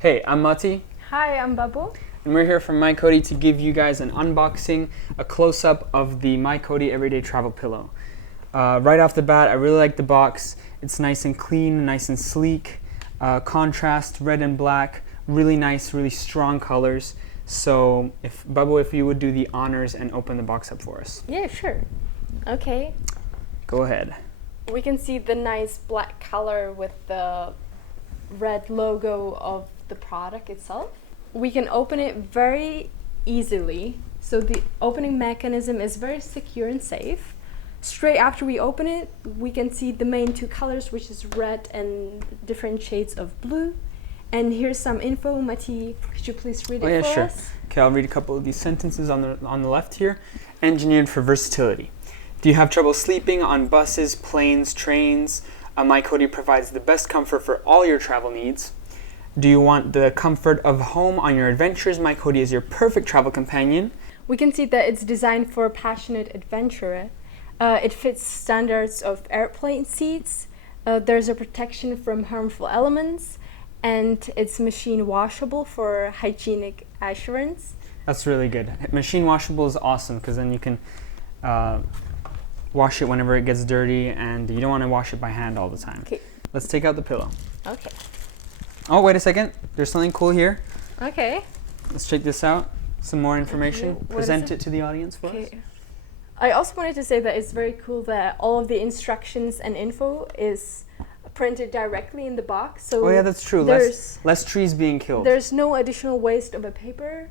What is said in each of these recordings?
Hey, I'm Mati. Hi, I'm Babu. And we're here from MyKoddi to give you guys an unboxing, a close-up of the MyKoddi Everyday Travel Pillow. Right off the bat, I really like the box. It's nice and clean, nice and sleek. Contrast, red and black, really nice, really strong colors. So, Babu, if you would do the honors and open the box up for us. Yeah, sure. Okay. Go ahead. We can see the nice black color with the red logo of the product itself. We can open it very easily. So the opening mechanism is very secure and safe. Straight after we open it, we can see the main two colors, which is red and different shades of blue. And here's some info. Mati, could you please read it for us? Okay, I'll read a couple of these sentences on the left here. Engineered for versatility. Do you have trouble sleeping on buses, planes, trains? MyKoddi provides the best comfort for all your travel needs. Do you want the comfort of home on your adventures? MyKoddi is your perfect travel companion. We can see that it's designed for a passionate adventurer. It fits standards of airplane seats. There's a protection from harmful elements, and it's machine washable for hygienic assurance. That's really good. Machine washable is awesome because then you can wash it whenever it gets dirty, and you don't want to wash it by hand all the time. Okay. Let's take out the pillow. Okay. Oh, wait a second. There's something cool here. Okay. Let's check this out. Some more information. Okay, Present it to the audience for us. Okay. I also wanted to say that it's very cool that all of the instructions and info is printed directly in the box. So oh yeah, that's true. Less trees being killed. There's no additional waste of a paper.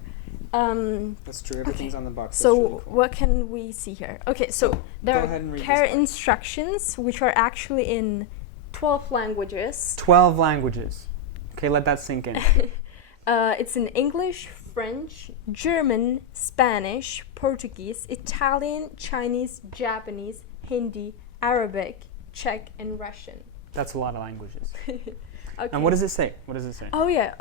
That's true. Everything's on the box. So really cool. what can we see here? Okay, so there are care instructions, which are actually in 12 languages. 12 languages. Okay, let that sink in. It's in English, French, German, Spanish, Portuguese, Italian, Chinese, Japanese, Hindi, Arabic, Czech, and Russian. That's a lot of languages. Okay. And what does it say? What does it say? Oh yeah,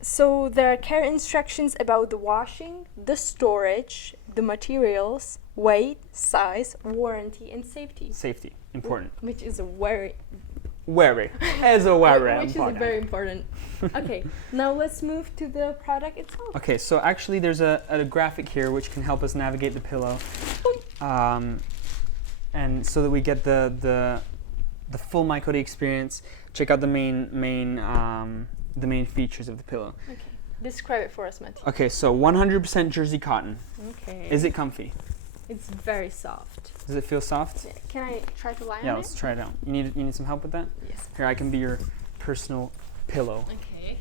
so there are care instructions about the washing, the storage, the materials, weight, size, warranty, and safety. Safety, important. Which is very important. Okay, now let's move to the product itself. Okay, so actually there's a graphic here which can help us navigate the pillow, and so that we get the full MyKoddi experience. Check out the main features of the pillow. Okay, describe it for us, Mati. Okay, so 100% jersey cotton. Okay. Is it comfy? It's very soft. Does it feel soft? Yeah. Can I try to lie on it? Yeah, let's try it out. You need some help with that? Yes. Here, I can be your personal pillow. Okay.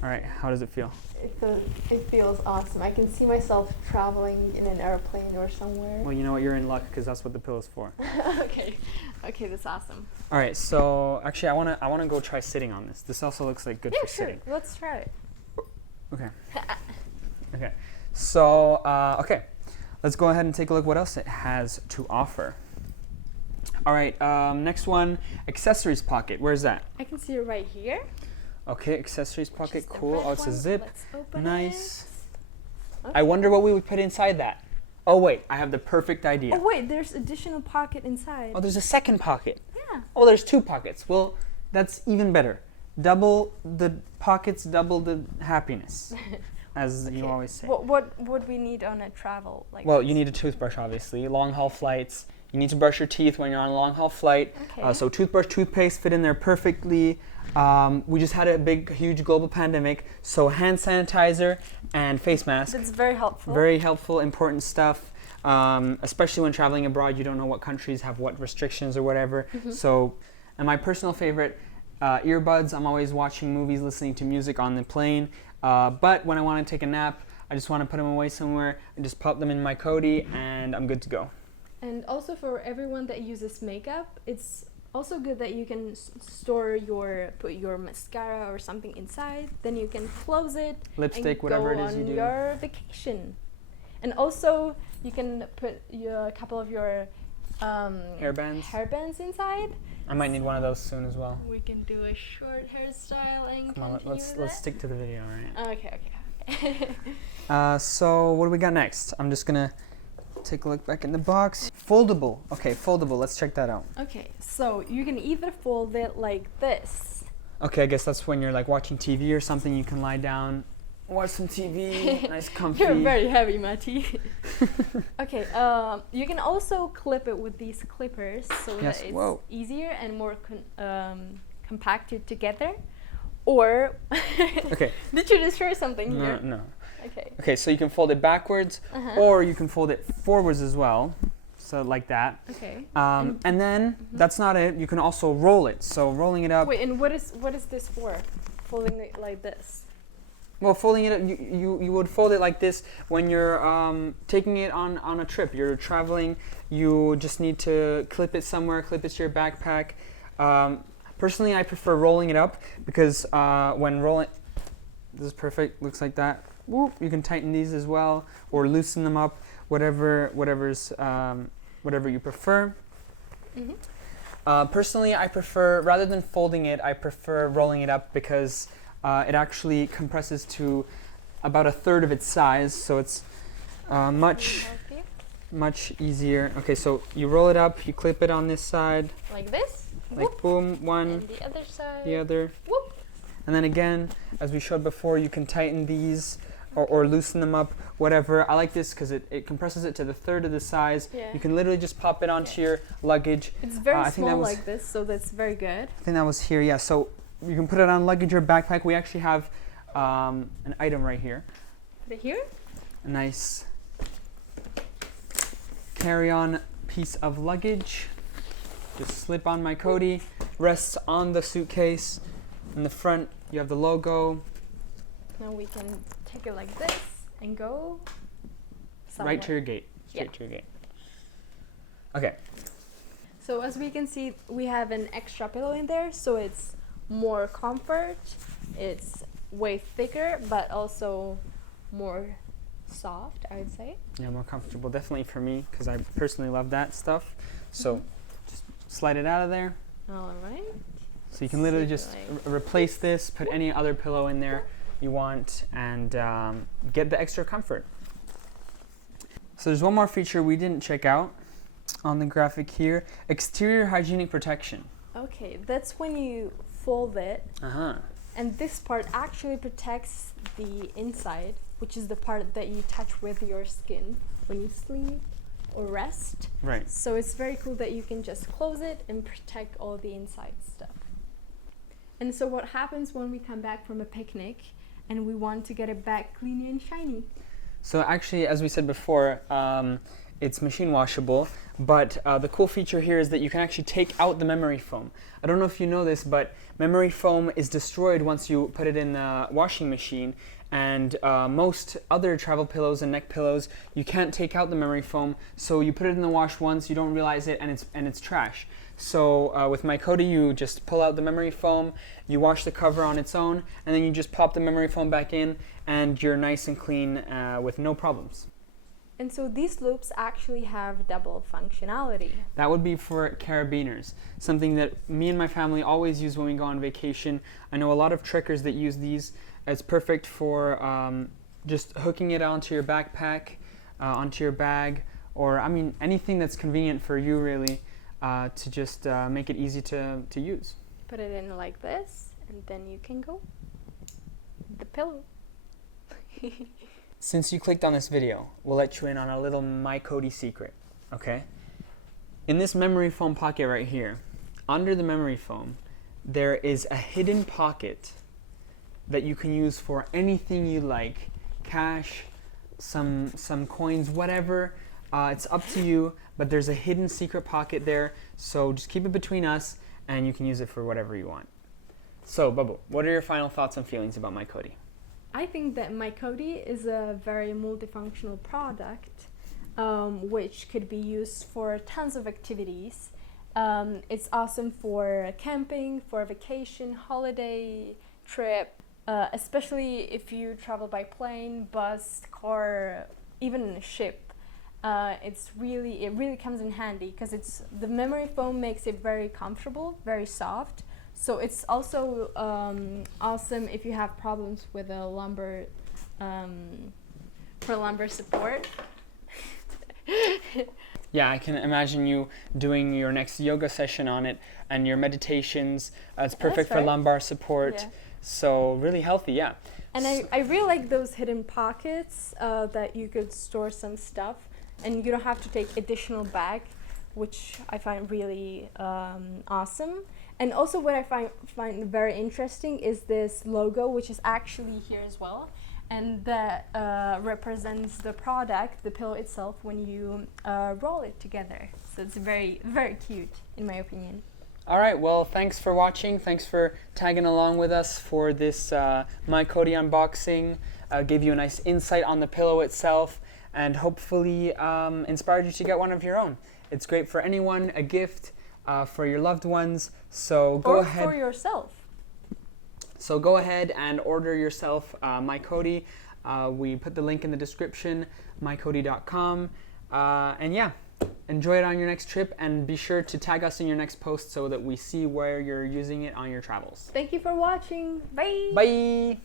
All right, how does it feel? It feels awesome. I can see myself traveling in an airplane or somewhere. Well, you know what? You're in luck because that's what the pillow's for. Okay, that's awesome. All right, so actually, I wanna go try sitting on this. This also looks like good for sitting. Yeah, sure. Let's try it. Okay. Okay. So okay, let's go ahead and take a look what else it has to offer. All right, next one, accessories pocket. Where's that? I can see it right here. Okay, accessories pocket, cool. Oh, it's a zip. Let's open nice. Okay. I wonder what we would put inside that. Oh wait, I have the perfect idea. Oh wait, there's additional pocket inside. Oh, there's a second pocket. Yeah. Oh, there's two pockets. Well, that's even better. Double the pockets, double the happiness, as you always say. What would we need on a travel like Well, this? you need a toothbrush, obviously. Long haul flights. You need to brush your teeth when you're on a long haul flight. Okay. So toothbrush, toothpaste fit in there perfectly. We just had a huge global pandemic, so hand sanitizer and face mask. That's very helpful. Very helpful, important stuff. Especially when traveling abroad, you don't know what countries have what restrictions or whatever. Mm-hmm. So, and my personal favorite, earbuds. I'm always watching movies, listening to music on the plane. But when I want to take a nap, I just want to put them away somewhere and just pop them in MyKoddi, and I'm good to go. And also for everyone that uses makeup, it's also good that you can put your mascara or something inside. Then you can close it. Lipstick, whatever it is you do. On your vacation. And also you can put a couple of your hairbands inside. I might need one of those soon as well. We can do a short hairstyle and come on, let's stick to the video, all right? Okay. So what do we got next? I'm just gonna take a look back in the box. Foldable. Okay, foldable. Let's check that out. Okay, so you can either fold it like this, Okay, I guess that's when you're like watching TV or something. You can lie down, watch some TV, nice comfy. You're very heavy, Mati. Okay, you can also clip it with these clippers so that it's easier and more compacted together. Or, okay. Did you destroy something here? No. Okay. Okay, so you can fold it backwards, or you can fold it forwards as well. So like that. Okay. And then that's not it. You can also roll it. So rolling it up. Wait, and what is this for? Folding it like this? Well, folding it up, you would fold it like this when you're taking it on a trip. You're traveling. You just need to clip it somewhere. Clip it to your backpack. Personally, I prefer rolling it up because when rolling, this is perfect. Looks like that. Whoop, you can tighten these as well or loosen them up. Whatever you prefer. Personally, I prefer, rather than folding it, I prefer rolling it up because it actually compresses to about a third of its size, so it's much easier. Okay, so you roll it up, you clip it on this side. Like this? Like whoop. Boom, one. And the other side. The other. Whoop. And then again, as we showed before, you can tighten these or loosen them up, whatever. I like this because it compresses it to the third of the size. Yeah. You can literally just pop it onto your luggage. It's very small like this, so that's very good. I think that was here, yeah. So you can put it on luggage or backpack. We actually have an item right here. Put it here? A nice carry-on piece of luggage. Just slip on MyKoddi, rests on the suitcase. In the front, you have the logo. Now we can take it like this and go somewhere. Right to your gate. Straight to your gate. Okay. So as we can see, we have an extra pillow in there, so it's more comfort. It's way thicker, but also more soft, I would say. Yeah, more comfortable. Definitely for me, because I personally love that stuff. So just slide it out of there. All right. So you can literally just replace this, put any other pillow in there you want, and get the extra comfort. So there's one more feature we didn't check out on the graphic here. Exterior hygienic protection. Okay, that's when you fold it. And this part actually protects the inside, which is the part that you touch with your skin when you sleep or rest. Right. So it's very cool that you can just close it and protect all the inside stuff. And so what happens when we come back from a picnic and we want to get it back clean and shiny? So actually, as we said before, it's machine washable, but the cool feature here is that you can actually take out the memory foam. I don't know if you know this, but memory foam is destroyed once you put it in the washing machine, and most other travel pillows and neck pillows, you can't take out the memory foam, so you put it in the wash once, you don't realize it, and it's trash. So with MyKoddi, you just pull out the memory foam, you wash the cover on its own, and then you just pop the memory foam back in, and you're nice and clean with no problems. And so these loops actually have double functionality. That would be for carabiners, something that me and my family always use when we go on vacation. I know a lot of trekkers that use these. It's perfect for just hooking it onto your backpack, onto your bag, or I mean anything that's convenient for you really, to just make it easy to use. Put it in like this, and then you can go the pillow. Since you clicked on this video, we'll let you in on a little MyKoddi secret, okay? In this memory foam pocket right here, under the memory foam, there is a hidden pocket that you can use for anything you like. Cash, some coins, whatever. It's up to you, but there's a hidden secret pocket there, so just keep it between us, and you can use it for whatever you want. So, Bubble, what are your final thoughts and feelings about MyKoddi? I think that MyKoddi is a very multifunctional product, which could be used for tons of activities. It's awesome for camping, for vacation, holiday, trip, especially if you travel by plane, bus, car, even a ship. It really comes in handy because the memory foam makes it very comfortable, very soft. So it's also awesome if you have problems with a lumbar, for lumbar support. Yeah, I can imagine you doing your next yoga session on it and your meditations. It's perfect for right. lumbar support. Yeah. So really healthy, yeah. And I really like those hidden pockets that you could store some stuff, and you don't have to take additional bag, which I find really awesome. And also what I find very interesting is this logo, which is actually here as well, and that represents the product, the pillow itself, when you roll it together. So it's very, very cute, in my opinion. All right, well, thanks for watching. Thanks for tagging along with us for this MyKoddi unboxing. Gave you a nice insight on the pillow itself, and hopefully inspired you to get one of your own. It's great for anyone, a gift for your loved ones. So go ahead. Or for yourself. So go ahead and order yourself MyKoddi. We put the link in the description, mykoddi.com. And yeah, enjoy it on your next trip, and be sure to tag us in your next post so that we see where you're using it on your travels. Thank you for watching. Bye. Bye.